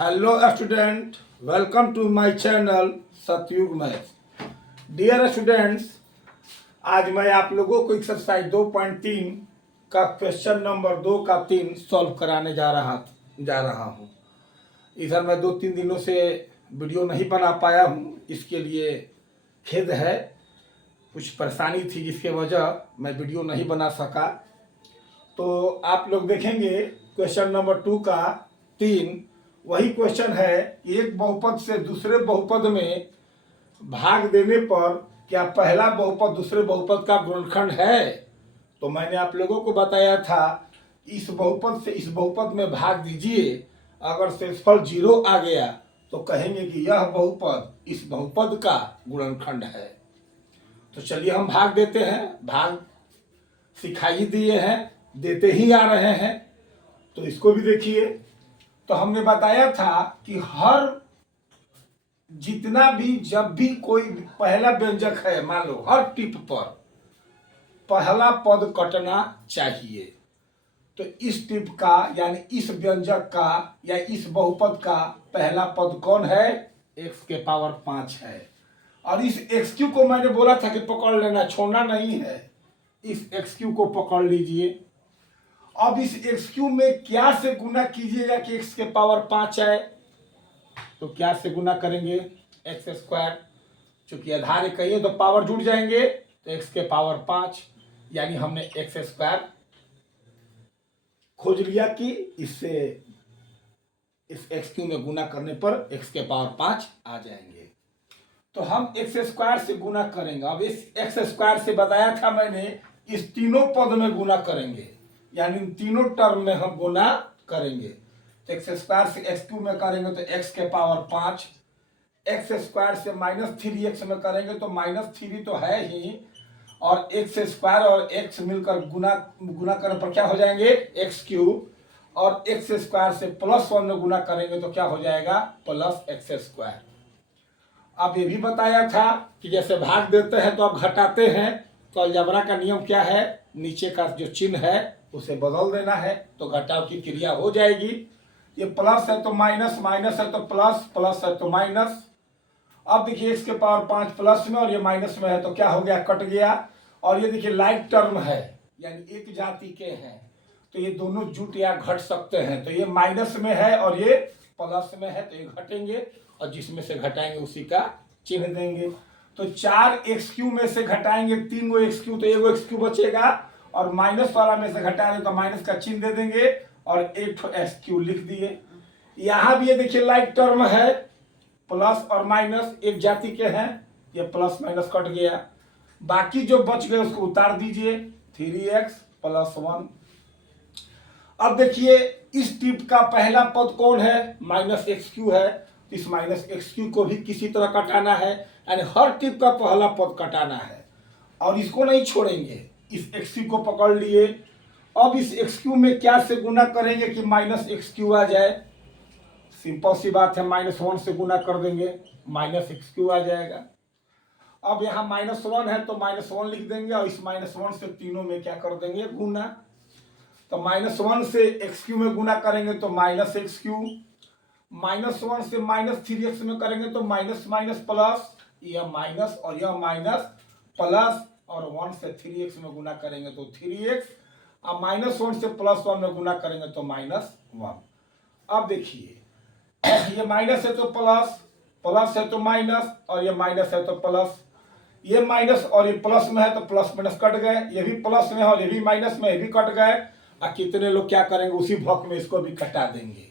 Hello student, welcome to my channel Satyug math. Dear students, आज मैं आप लोगों को एक्सरसाइज 2.3 का क्वेश्चन नंबर 2 का 3 सॉल्व कराने जा रहा हूँ। इधर मैं 2-3 दिनों से वीडियो नहीं बना पाया हूँ, इसके लिए खेद है। कुछ परेशानी थी जिसके वजह मैं वीडियो नहीं बना सका। तो आप लोग देखेंगे क्वेश्चन नंबर 2 का 3 वही क्वेश्चन है। एक बहुपद से दूसरे बहुपद में भाग देने पर क्या पहला बहुपद दूसरे बहुपद का गुणनखंड है? तो मैंने आप लोगों को बताया था इस बहुपद से इस बहुपद में भाग दीजिए, अगर शेषफल 0 आ गया तो कहेंगे कि यह बहुपद इस बहुपद का गुणनखंड है। तो चलिए हम भाग देते हैं। भाग सिखाई दिए हैं, देते ही आ रहे हैं, तो इसको भी देखिए। तो हमने बताया था कि हर जितना भी जब भी कोई पहला व्यंजक है, मान लो हर टिप पर पहला पद कटना चाहिए। तो इस टिप का यानी इस व्यंजक का या इस बहुपद का पहला पद कौन है? x के पावर 5 है। और इस एक्स क्यू को मैंने बोला था कि पकड़ लेना, छोड़ना नहीं है। इस एक्स क्यू को पकड़ लीजिए। अब इस एक्स क्यू में क्या से गुना कीजिएगा कि x के पावर 5 है? तो क्या से गुना करेंगे? X square. चूंकि आधार एक ही है तो पावर जुड़ जाएंगे, तो x के पावर 5 यानी हमने एक्स स्क्वायर खोज लिया कि इससे इस एक्स क्यू में गुना करने पर x के पावर 5 आ जाएंगे। तो हम एक्स स्क्वायर से गुना करेंगे। अब इस एक्स स्क्वायर से बताया था मैंने, इस तीनों पद में गुना करेंगे, यानी इन तीनों टर्म में हम गुना करेंगे। तो एक्स स्क्वायर से एक्स क्यू में करेंगे तो एक्स के पावर 5, एक्स स्क्वायर से -3x में करेंगे तो -3 तो है ही, और एक्स स्क्वायर और एक्स मिलकर गुना करने पर क्या हो जाएंगे? X cube. और एक्स स्क्वायर से +1 में गुना करेंगे तो क्या हो जाएगा? +x square. अब ये भी बताया था कि जैसे भाग देते हैं तो अब घटाते हैं, तो अलजेब्रा का नियम क्या है? नीचे का जो चिन्ह है उसे बदल देना है, तो घटाव की क्रिया हो जाएगी। ये प्लस है तो माइनस, माइनस है तो प्लस, प्लस है तो माइनस। अब देखिए x के पावर 5 प्लस में और ये माइनस में है तो क्या हो गया? कट गया। और ये देखिए लाइक टर्म है, यानी एक जाति के हैं, तो ये दोनों जुट या घट सकते हैं। तो ये माइनस में है और ये प्लस में है, तो ये घटेंगे, और जिसमें से घटाएंगे उसी का चिन्ह देंगे। तो 4x³ में से घटाएंगे 3 गो x³ तो 1 गो x³ बचेगा, और माइनस वाला में से घटाएंगे तो माइनस का चिन्ह दे देंगे और 1 x³ लिख दिए। यहां भी ये देखिए लाइक टर्म है, प्लस और माइनस एक जाति के हैं, ये प्लस माइनस कट गया। बाकी जो बच गए उसको उतार दीजिए, 3x + 1। अब देखिए इस टिप का पहला पद कौन है? -x³ है। तो इस -x³ को भी किसी तरह कटाना है, यानी हर टिप का पहला पद कटाना है, और इसको नहीं छोड़ेंगे। इस x³ को पकड़ लिए। अब इस x³ में क्या से गुना करेंगे कि -x³ आ जाए? सिंपल सी बात है, -1 से गुना कर देंगे, -x³ आ जाएगा। अब यहाँ -1 है तो -1 लिख देंगे, और इस -1 से तीनों में क्या कर देंगे? गुना। तो -1 से x³ में गुना करेंगे तो -x³, -1 से -3x में करेंगे तो माइनस माइनस प्लस, यह माइनस और यह माइनस प्लस, और 1 से 3x में गुना करेंगे तो 3x, अब -1 से +1 में गुना करेंगे तो -1। अब देखिए ये माइनस है तो प्लस, प्लस है तो माइनस, और ये माइनस है तो प्लस। ये माइनस और ये प्लस में है तो प्लस माइनस कट गए, ये भी प्लस में है और ये भी माइनस में, ये भी कट गए। और कितने लोग क्या करेंगे? उसी भौक में इसको भी कटा देंगे,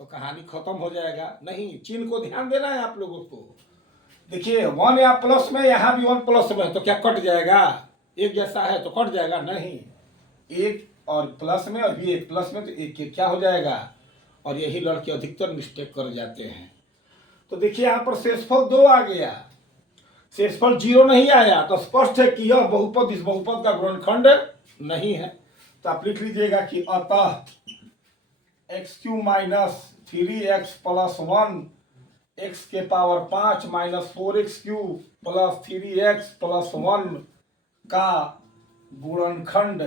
तो कहानी खत्म हो जाएगा। नहीं, चिन्ह को ध्यान देना है आप लोगों को। देखिए 1 या प्लस में, यहाँ भी 1 प्लस में, तो क्या कट जाएगा? एक जैसा है तो कट जाएगा? नहीं, एक और प्लस में और भी एक प्लस में, तो एक क्या हो जाएगा? और यही लड़के अधिकतर मिस्टेक कर जाते हैं। तो देखिए यहाँ पर शेषफल 2 आ गया, शेषफल 0 नहीं आया, तो स्पष्ट है कि यह बहुपद इस बहुपद का गुणनखंड नहीं है। तो आप लिख लीजिएगा कि अतः x³ - 3x + 1 x के पावर 5 - 4x³ + 3x + 1 का गुणनखंड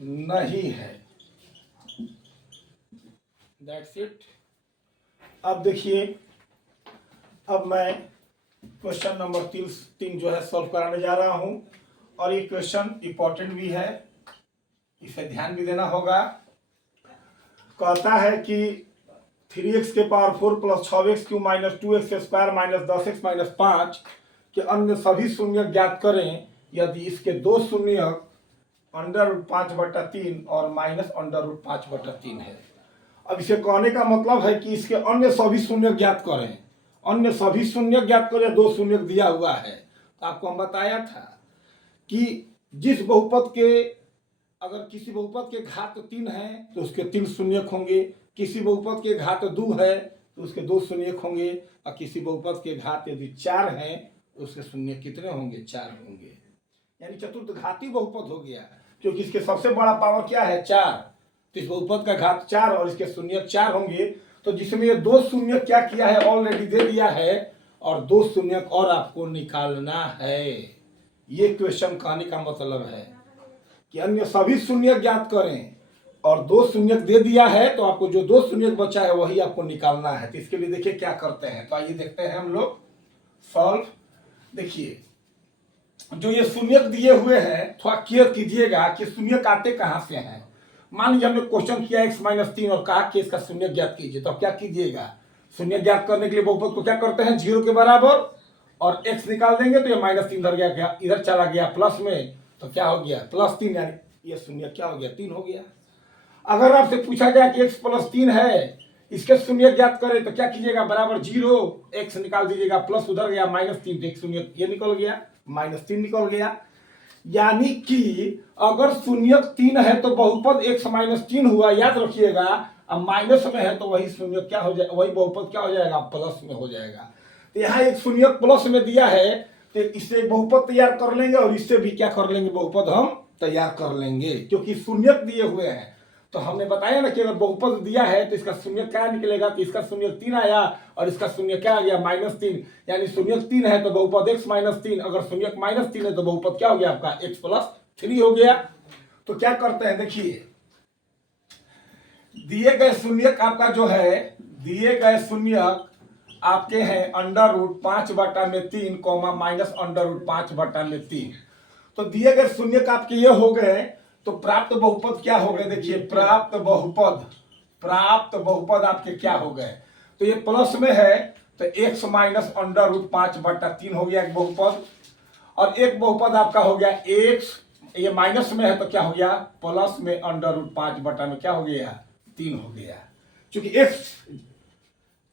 नहीं है। That's it. अब देखिए, अब मैं क्वेश्चन नंबर 3 जो है सॉल्व कराने जा रहा हूं, और ये क्वेश्चन इंपॉर्टेंट भी है, इसे ध्यान भी देना होगा। कहता है कि 3x के power 4 plus 6x Q minus 2x square minus 10x minus 5 के अन्य सभी शून्य ज्ञात करें यदि इसके दो शून्य √5/3 और माइनस √5/3 है। अब इसे कहने का मतलब है कि इसके अन्य सभी शून्य ज्ञात करें, अन्य सभी शून्य ज्ञात करें, दो शून्य दिया हुआ है। तो आपको हम बताया था कि जिस बहुपद के, अगर किसी बहुपद के घात 3 है तो उसके 3 शून्य होंगे, किसी बहुपद के घात 2 है तो उसके 2 शून्य होंगे, और किसी बहुपद के घात यदि 4 है तो उसके शून्य कितने होंगे? 4 होंगे। यानी चतुर्थ घाती बहुपद हो गया, क्योंकि इसके सबसे बड़ा पावर क्या है? 4। तो इस बहुपद का घात 4 और इसके शून्य 4 होंगे। तो जिसमें ये 2 शून्य क्या किया है? ऑलरेडी दे दिया है, और 2 शून्य और आपको निकालना है। ये क्वेश्चन कहने का मतलब है कि अन्य सभी शून्य ज्ञात करें, और 2 शून्य दे दिया है, तो आपको जो 2 शून्य बचा है वही आपको निकालना है। तो इसके लिए देखिए क्या करते हैं। तो आइए देखते हैं हम लोग सॉल्व। देखिए, जो ये शून्य दिए हुए हैं, थोड़ा केयर कीजिएगा कि शून्य आते कहां से हैं। मान लीजिए हमने क्वेश्चन किया x-3 और कहा कि इसका शून्य ज्ञात कीजिए, तो क्या कीजिएगा? शून्य ज्ञात करने के लिए बहुपद को क्या करते हैं? 0 के बराबर, और x निकाल देंगे तो ये -3 इधर चला गया प्लस में, तो क्या हो गया? +3, यानी ये शून्य क्या हो गया? 3 हो गया। अगर आपसे पूछा जाए कि x+3 है, इसके शून्य ज्ञात करें, तो क्या कीजिएगा? बराबर 0, x निकाल दीजिएगा, प्लस उधर गया -3, तो एक शून्य ये निकल गया, -3 निकल गया। यानी कि अगर शून्य 3 है तो बहुपद x-3 हुआ, याद रखिएगा। अब माइनस में है तो वही शून्य क्या हो जाएगा? वही बहुपद क्या हो जाएगा? प्लस में हो जाएगा। तो यहाँ एक शून्य प्लस में दिया है, तो इससे बहुपद तैयार कर लेंगे, और इससे भी क्या कर लेंगे? बहुपद हम तैयार कर लेंगे, क्योंकि शून्य दिए हुए हैं। तो हमने बताया ना कि अगर बहुपद दिया है तो इसका शून्य क्या निकलेगा? तो इसका शून्य 3 आया, और इसका शून्य क्या आ गया? -3। यानी शून्य 3 है तो बहुपद x-3, अगर शून्य -3 है तो बहुपद क्या हो गया आपका? x+3 हो गया। तो क्या करते हैं, देखिए, दिए गए शून्य आपका जो है, दिए गए शून्य आपके हैं √5/3 -√5/3। तो दिए गए शून्य का आपके ये हो गए, तो प्राप्त बहुपद क्या हो गए? देखिए, प्राप्त बहुपद आपके क्या हो गए? तो ये प्लस में है तो x -√5/3 हो गया एक बहुपद, और एक बहुपद आपका हो गया x, ये माइनस में है तो क्या हो गया? प्लस में √5 में क्या हो गया? 3 हो गया। क्योंकि x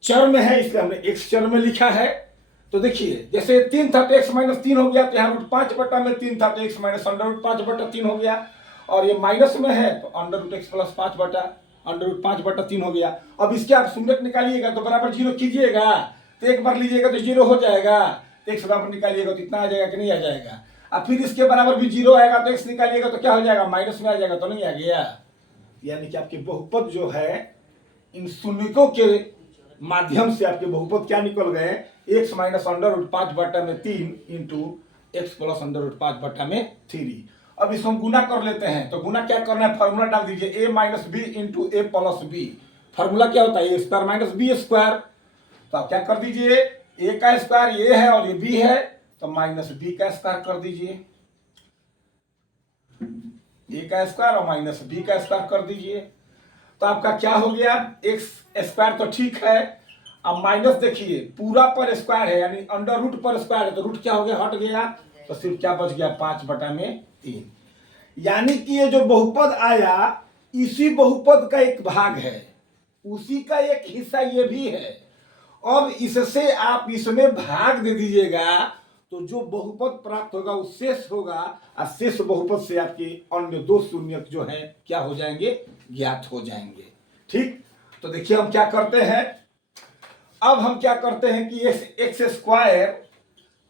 चर में है इसलिए हमने x चर में लिखा है। तो देखिए, जैसे 3 था तो x -3 हो गया, तो यहाँ √5/3 था तो x -√5/3 हो गया, और ये माइनस में है तो √x+5/√5/3 हो गया। अब इसके आप शून्य निकालिएगा तो बराबर 0 कीजिएगा, तो एक बार लीजिएगा तो 0 हो जाएगा, तो x बराबर निकालिएगा तो इतना आ जाएगा कि नहीं आ जाएगा? अब फिर इसके बराबर भी 0 आएगा तो x निकालिएगा तो क्या हो जाएगा? माइनस में आ जाएगा, तो नहीं आ गया? यानी कि आपके बहुपद जो है, इन शून्यों के माध्यम से आपके बहुपद क्या निकल गए? x -√5/3 into x plus √5/3। अब इसको हम गुना कर लेते हैं। तो गुना क्या करना है? फॉर्मूला डाल दीजिए, a - b into a plus b। Formula क्या होता है? a square minus B square. तो आप क्या कर दीजिए, a का स्क्वायर ये है और ये b है, तो माइनस b का स्क्वायर कर दीजिए। a का स्क्वायर और माइनस b का स्क्वायर कर दीजिए। तो आपका क्या हो गया? x स्क्वायर तो ठीक है, अब माइनस देखिए, पूरा पर स्क्वायर है, यानी अंडर रूट पर स्क्वायर है, तो रूट क्या हो गया? हट गया, तो सिर्फ क्या बच गया? 5/3। यानी कि ये जो बहुपद आया, इसी बहुपद का एक भाग है, उसी का एक हिस्सा ये भी है। अब इससे आप इसमें भाग दे दीजिएगा, तो जो बहुपद प्राप्त होगा वो शेष होगा, और शेष बहुपद से आपके अन्य 2 शून्य जो है क्या हो जाएंगे? ज्ञात हो जाएंगे। ठीक, तो देखिए हम क्या करते हैं। अब हम क्या करते हैं कि एक्स स्क्वायर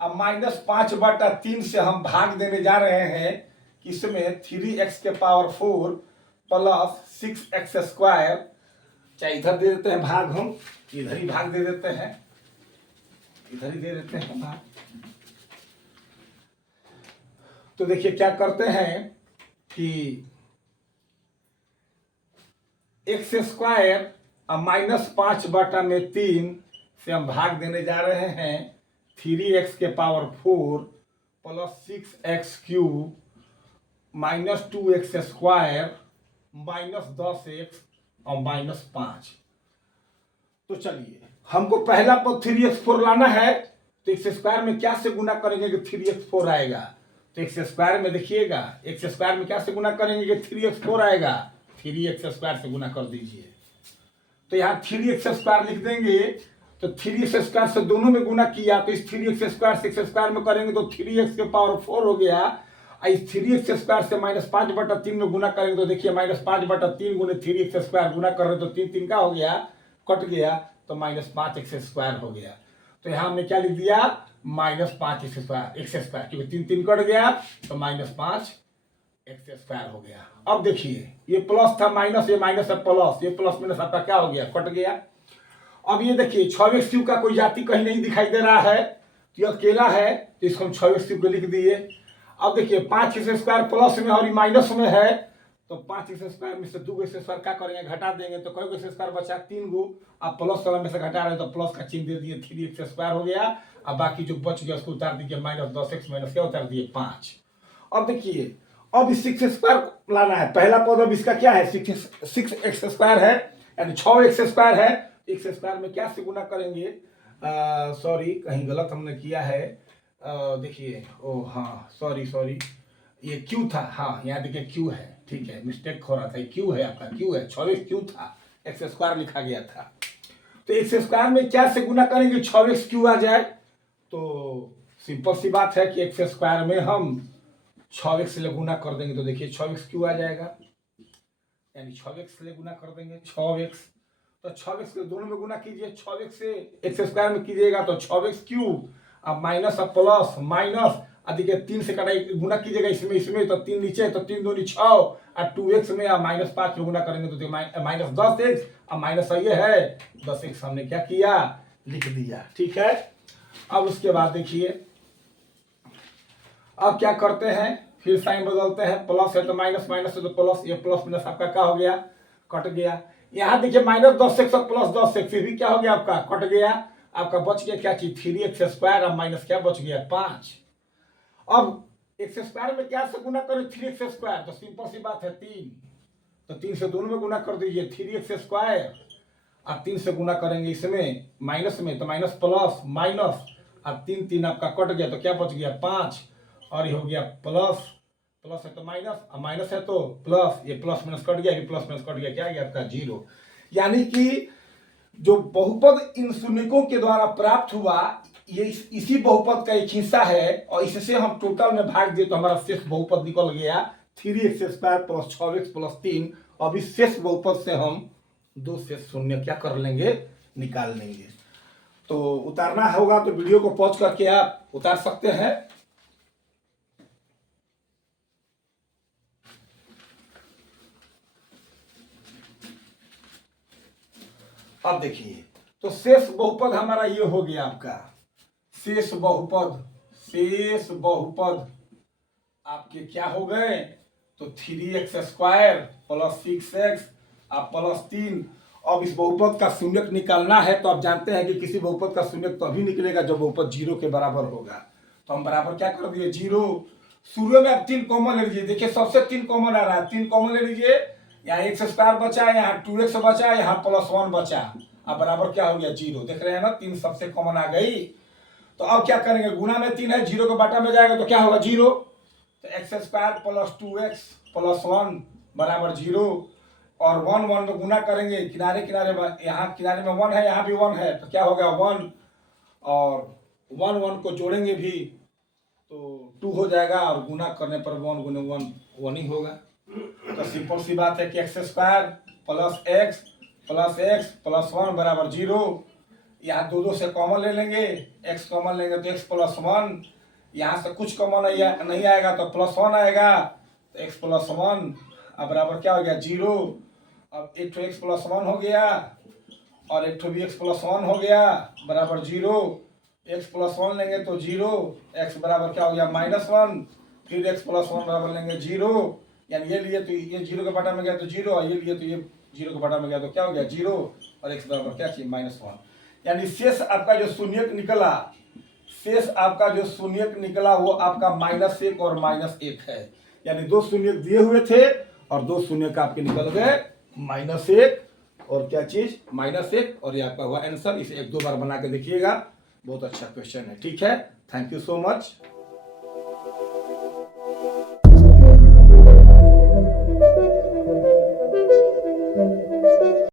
अब -5/3 से हम भाग देने जा रहे हैं, इसमें 3x के पावर 4 प्लस 6x स्क्वायर, चाहे इधर दे देते हैं भाग, हम इधर ही भाग दे देते हैं, इधर ही दे देते हैं भाग। तो देखिए क्या करते हैं कि x स्क्वायर अब -5/3 से हम भाग देने जा रहे हैं 3x⁴ plus 6x³ -2x² -10x और -5। तो चलिए हमको पहला पद 3x4 लाना है, तो x² में क्या से गुना करेंगे कि 3x4 आएगा। तो x² में देखिएगा x² में क्या से गुना करेंगे कि 3x4 आएगा, 3x² से गुना कर दीजिए। तो यहाँ 3x² लिख देंगे, तो 3x² से दोनों में गुना किया, तो इस 3x² से x² में करेंगे तो 3x⁴ हो गया। इस 3x² से -5/3 में गुना करेंगे तो देखिए -5/3 गुने 3x² गुना कर रहे तो 3 का हो गया, कट गया, तो -5x² हो गया। तो यहाँ हमने क्या लिख दिया, -5x², क्योंकि 3 कट गया तो -5x² हो गया। अब देखिए ये प्लस था माइनस, ये माइनस है प्लस, ये प्लस माइनस आपका क्या हो गया, कट गया। अब ये देखिए 6x³ का कोई जाति कहीं नहीं दिखाई दे रहा है, तो ये अकेला है, तो इसको हम 6x³ को लिख दिए। अब देखिए 5x² प्लस में और माइनस में है, तो 5x² में से 2x² क्या करेंगे, घटा देंगे, तो कई x² बचा 3 गो। अब प्लस वाला में से घटा रहे हैं तो प्लस का चिन्ह दे दिए, 3x² हो गया। अब बाकी जो बच गया उसको उतार दीजिए, -10x माइनस क्या उतार दिए 5। अब देखिए अब 6x² लाना है, पहला पद अब इसका क्या है 6x² है, यानी 6x² है। x² में क्या से गुना करेंगे, सॉरी कहीं गलत हमने किया है, देखिए ओ हाँ सॉरी ये क्यू था, हाँ यहाँ देखिए क्यू है, ठीक है मिस्टेक हो रहा था, क्यू है आपका, क्यू है 6x³ था, x² लिखा गया था। तो x² में क्या से गुना करेंगे 6x³ आ जाए, तो सिंपल सी बात है कि x² में हम 6x से गुना कर देंगे तो देखिए 6x³ आ जाएगा, यानी 6x से गुना कर देंगे 6x, तो 6x के दोनों में गुना कीजिए, 6x से x² में कीजिएगा तो 6x³ अब माइनस अब प्लस माइनस, अधिक 3 से कटाई गुना कीजिएगा इसमें तो 3 नीचे, तो 3 दूनी 6 और 2x में अब -5 में गुना करेंगे तो -10x, अब माइनस ये है 10x हमने क्या किया, लिख दिया, ठीक है। अब उसके बाद देखिए अब क्या करते हैं, फिर साइन बदलते हैं, प्लस है तो माइनस, माइनस है तो प्लस, ये प्लस माइनस आपका क्या हो गया, कट गया। यहाँ देखिए -10x और प्लस 10x, फिर भी क्या हो गया आपका, कट गया। आपका बच गया क्या चीज 3x² और माइनस क्या बच गया 5। अब x² में क्या से गुना करें 3x², तो सिंपल सी बात है 3, तो 3 से दोनों में गुना कर दीजिए 3x² और 3 से गुना करेंगे इसमें माइनस में तो माइनस प्लस माइनस, और 3 आपका कट गया तो क्या बच गया 5, और ये हो गया प्लस, प्लस है तो माइनस और माइनस है तो प्लस, ये प्लस माइनस कट गया, ये प्लस माइनस कट गया, क्या गया आपका 0। यानी कि जो बहुपद इन शून्यकों के द्वारा प्राप्त हुआ ये इसी बहुपद का एक हिस्सा है, और इससे हम टोटल में भाग दिए तो हमारा शेष बहुपद निकल गया 3x² प्लस 6x प्लस 3। अब इस शेष बहुपद से हम 2 शेष शून्य क्या कर लेंगे, निकाल लेंगे। तो उतारना होगा तो वीडियो को पॉज करके आप उतार सकते हैं। अब देखिए तो शेष बहुपद हमारा ये हो गया आपका शेष बहुपद आपके क्या हो गए, तो 3x² प्लस 6x आप प्लस 3। अब इस बहुपद का शून्यक निकालना है, तो आप जानते हैं कि किसी बहुपद का शून्यक तभी निकलेगा जब बहुपद 0 के बराबर होगा। तो हम बराबर क्या कर दिए 0। शुरू में आप 3 कॉमन ले लीजिए, देखिए सबसे 3 कॉमन आ रहा है, 3 कॉमन ले लीजिए, यहाँ x² बचा, यहाँ 2x बचा, यहाँ +1 बचा, अब बराबर क्या हो गया 0। देख रहे हैं ना 3 सबसे कॉमन आ गई। तो अब क्या करेंगे, गुना में 3 है, 0 के बाटा में जाएगा तो क्या होगा 0, तो x² प्लस 2x प्लस 1 बराबर 0, और 1 1 में गुना करेंगे, किनारे किनारे यहाँ किनारे में 1 है, यहाँ भी 1 है, तो क्या होगा 1, और 1 1 को जोड़ेंगे भी तो 2 हो जाएगा, और गुना करने पर 1 गुने 1 1 ही होगा। तो सिंपल सी बात है कि x² प्लस x प्लस 1 बराबर 0। यहाँ 2 से कॉमन ले लेंगे, x कॉमन लेंगे तो x प्लस 1, यहाँ से कुछ कॉमन नहीं आएगा तो +1 आएगा, तो x प्लस 1 अब बराबर क्या हो गया 0। अब एक तो x प्लस 1 हो गया और एक तो भी x प्लस 1 हो गया बराबर 0, x प्लस 1 लेंगे तो 0, x बराबर क्या हो गया -1, फिर x प्लस 1 बराबर लेंगे 0, यानी ये लिए तो ये 0 के बाटा में गया तो 0, और ये लिए तो ये जीरो को बटा में गया तो क्या हो गया 0 और x बराबर क्या चाहिए -1। यानी शेष आपका जो शून्यक निकला, शेष आपका जो शून्यक निकला वो आपका -1 और -1 है। यानी दो शून्यक दिए हुए थे और दो शून्यक आपके निकल गए -1 और क्या चीज -1 और ये आपका हुआ आंसर। इसे 1-2 बार बना के देखिएगा, बहुत अच्छा क्वेश्चन है। ठीक है, थैंक यू सो मच।